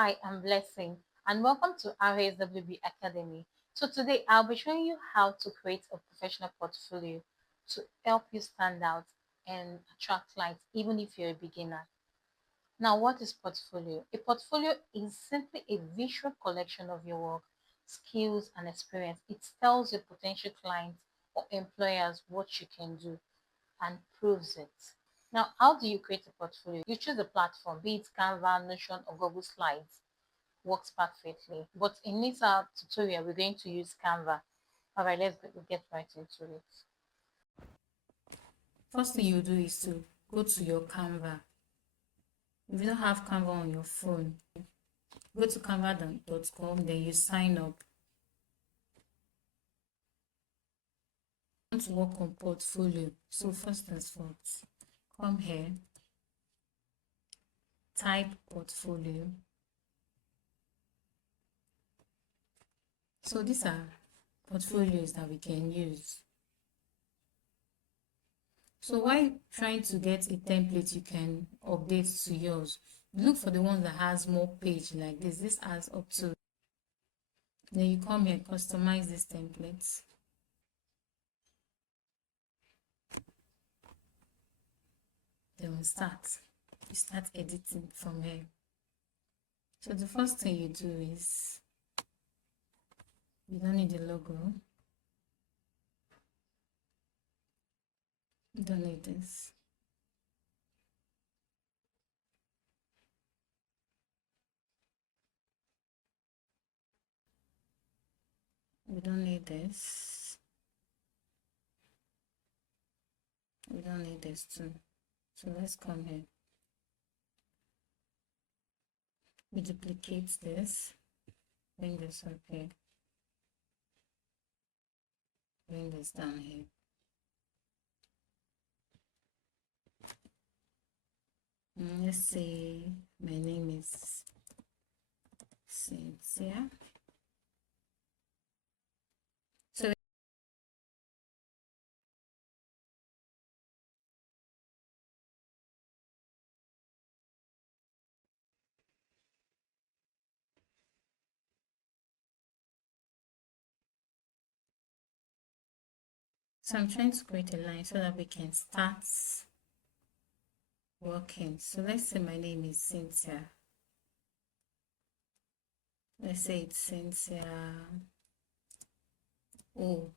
Hi, I'm Blessing, and welcome to RSWB Academy. So today I'll be showing you how to create a professional portfolio to help you stand out and attract clients, even if you're a beginner. Now, what is portfolio? A portfolio is simply a visual collection of your work, skills, and experience. It tells your potential clients or employers what you can do and proves it. Now, how do you create a portfolio? You choose a platform, be it Canva, Notion, or Google Slides. Works perfectly. But in this tutorial, we're going to use Canva. All right, get right into it. First thing you do is to go to your Canva. If you don't have Canva on your phone, go to canva.com, then you sign up. I want to work on portfolio. So first and foremost, come here, type portfolio. So these are portfolios that we can use. So while trying to get a template you can update to yours, look for the one that has more page like this. This has up to. Then you come here, customize these templates. Then we start. You start editing from here. So the first thing you do is you don't need the logo. You don't need this. We don't need this. We don't need this too. So let's come here. We duplicate this. Bring this up here. Bring this down here. Let's say my name is Cynthia. So I'm trying to create a line so that we can start working. So let's say my name is Cynthia. Let's say it's Cynthia. Oh,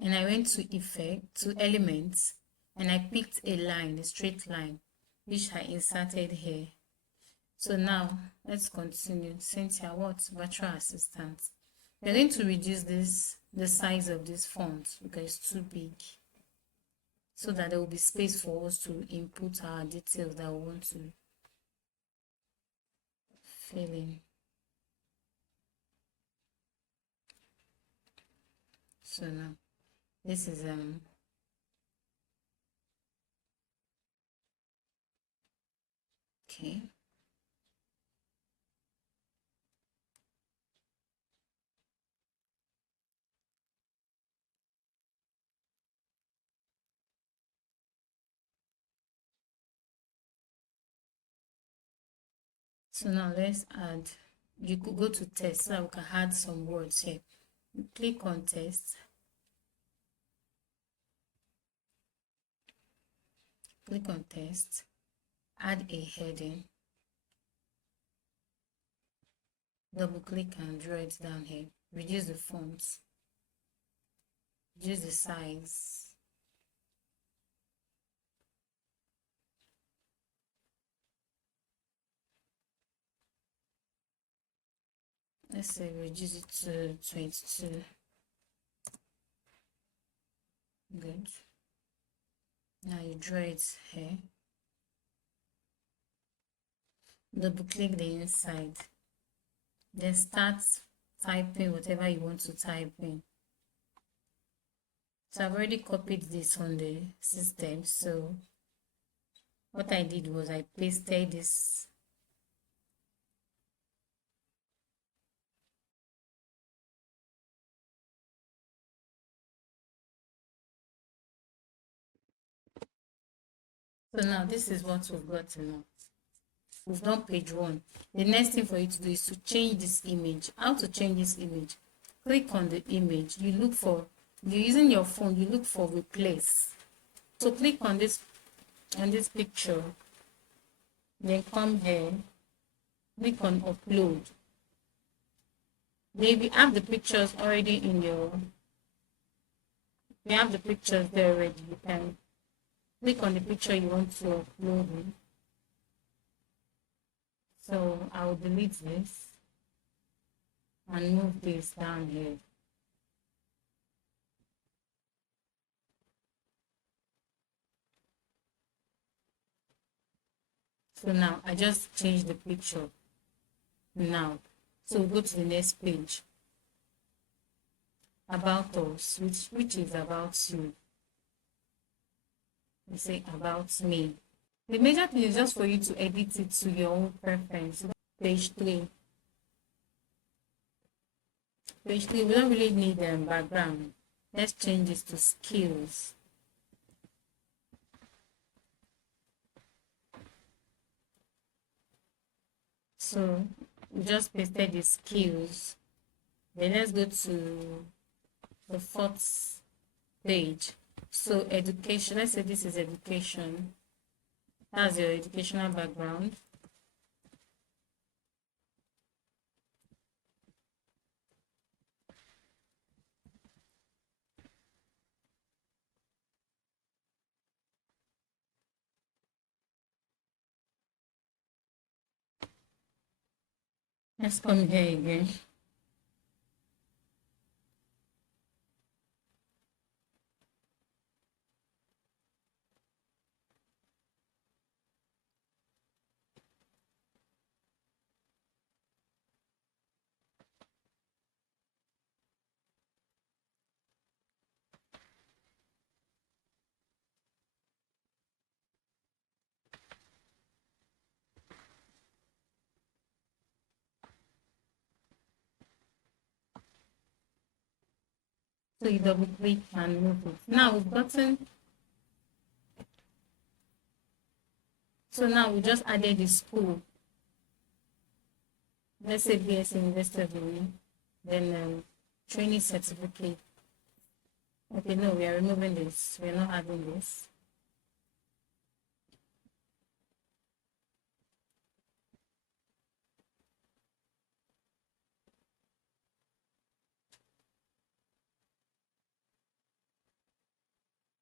and I went to effect, to elements, and I picked a line, a straight line, which I inserted here. So now let's continue. Cynthia, what? Virtual assistant. We're going to reduce the size of this font because it's too big, so that there will be space for us to input our details that we want to fill in. So now this is okay. So now let's add, you could go to text so that we can add some words here. You click on text, click on text, add a heading, double click and draw it down here. Reduce the fonts, reduce the size. Let's say reduce it to 22. Good. Now you draw it here. Double click the inside. Then start typing whatever you want to type in. So I've already copied this on the system. So what I did was I pasted this So now this is what we've got to know. We've done page 1. The next thing for you to do is to change this image. How to change this image? Click on the image. You're using your phone, you look for replace. So click on this picture, then come here, click on upload. Then if you have the pictures already you have the pictures there already, you can click on the picture you want to upload in. So I will delete this and move this down here. So now I just changed the picture now. So we'll go to the next page. About us, which is about you. We say about me. The major thing is just for you to edit it to your own preference. Page 3. Page 3, we don't really need background. Let's change this to skills. So we just pasted the skills. Then let's go to the 4th page. So education, let's say this is education. That's your educational background. Let's come here again. So you double click and move it. Now we've gotten, so now we just added the school. Let's say BS in RSWB, then training certificate. Okay, no, we are removing this. We are not adding this.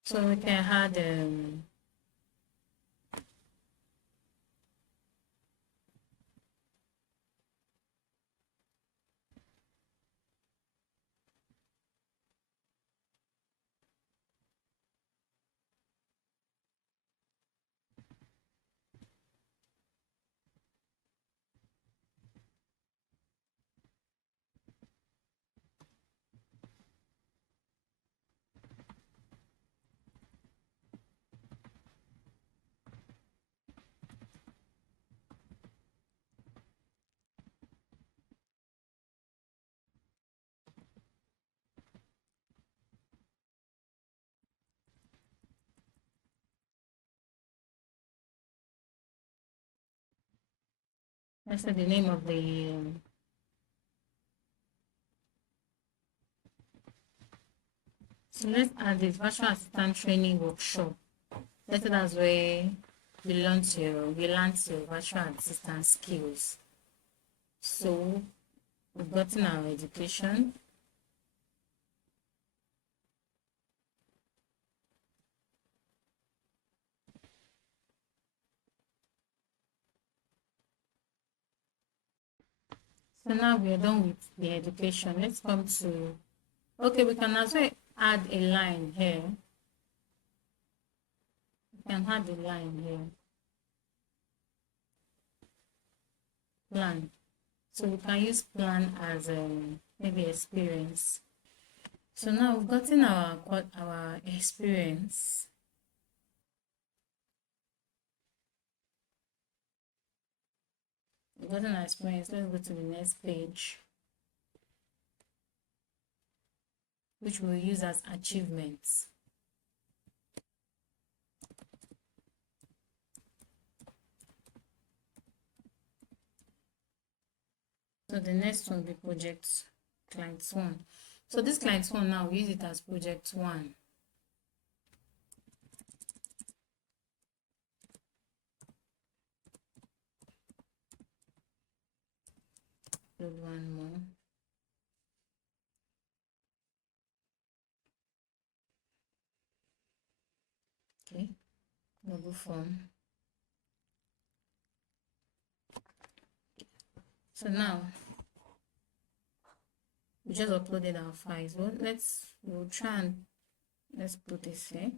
So we can add let's say the name of the so let's add this virtual assistant training workshop. Let's say that's where you learn your virtual assistant skills. So we've gotten our education. So now we are done with the education. Let's come to, okay, we can as well add a line here. We can add a line here. Plan. So we can use plan as maybe experience. So now we've gotten our experience. We've gotten our experience. Let's go to the next page, which we'll use as achievements. So the next one will be project client 1. So this client 1 now, we use it as project 1. Load one more. Okay, Google form. So now we just uploaded our files. Well, we'll try and let's put this here.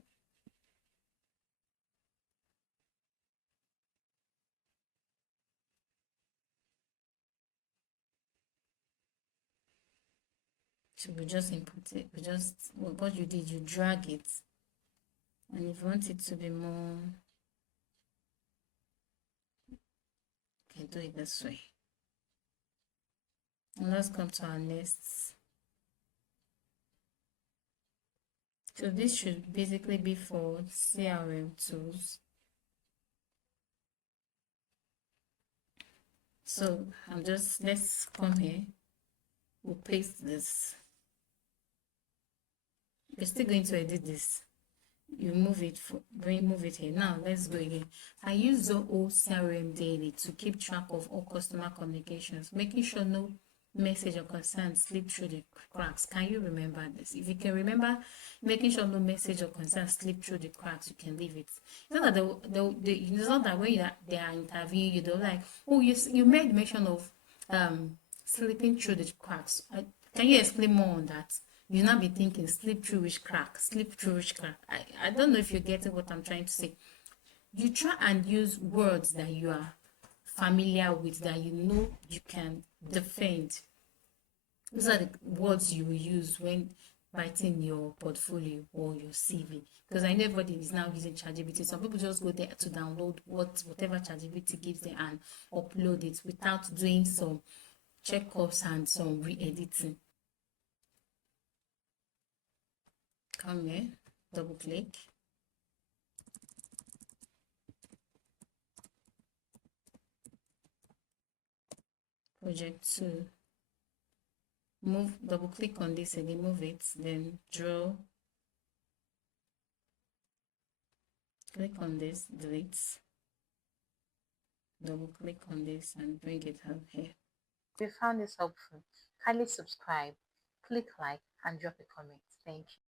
So we just input it. We just what you did, you drag it, and if you want it to be more, you can do it this way. And let's come to our next. So this should basically be for CRM tools. So let's come here. We'll paste this. We're still going to edit this. You move it here. Now let's go again. I use the old CRM daily to keep track of all customer communications, making sure no message or concern slip through the cracks. Can you remember this? If you can remember making sure no message or concern slip through the cracks, you can leave it. It's not that it's not that when they are interviewing you, they're like, oh, you made mention of slipping through the cracks. Can you explain more on that? You now be thinking, slip through which crack? Slip through which crack? I don't know if you're getting what I'm trying to say. You try and use words that you are familiar with, that you know you can defend. Those are the words you will use when writing your portfolio or your CV. Because I know everybody is now using ChatGPT. Some people just go there to download whatever ChatGPT gives them and upload it without doing some checkups and some re-editing. Come here, double click. Project 2. Double click on this again, move it, then draw. Click on this, delete. Double click on this and bring it up here. If you found this helpful, kindly subscribe, click like, and drop a comment. Thank you.